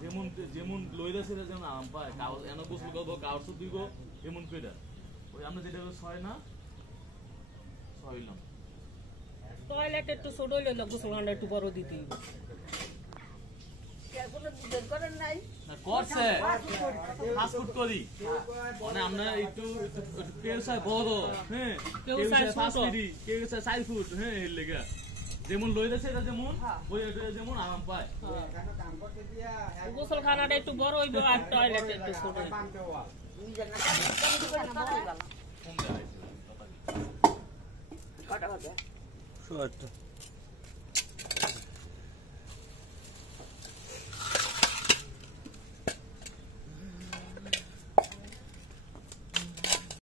যেমন যেমন লইরা সেটা যেমন আরাম পায় কাগজ এনে গোসল করবো কাগজ দিব এমন কইরা ওই আমরা যেটা ছয় না ছয় না টয়লেট একটু ছোট হইলে না গোসল খানা একটু বড় দিতে করছে ফাস্ট ফুড করি মানে আমরা একটু কেউ চাই বড় হ্যাঁ কেউ চাই 5 মিনিট কেউ চাই 4 ফুট হ্যাঁ এর লেগে যেমন লইতেছে এটা যেমন ওই এটা যেমন আরাম পায় গোসল খানাটা একটু বড় হইবে আর টয়লেট একটু ছোট হইবে কটা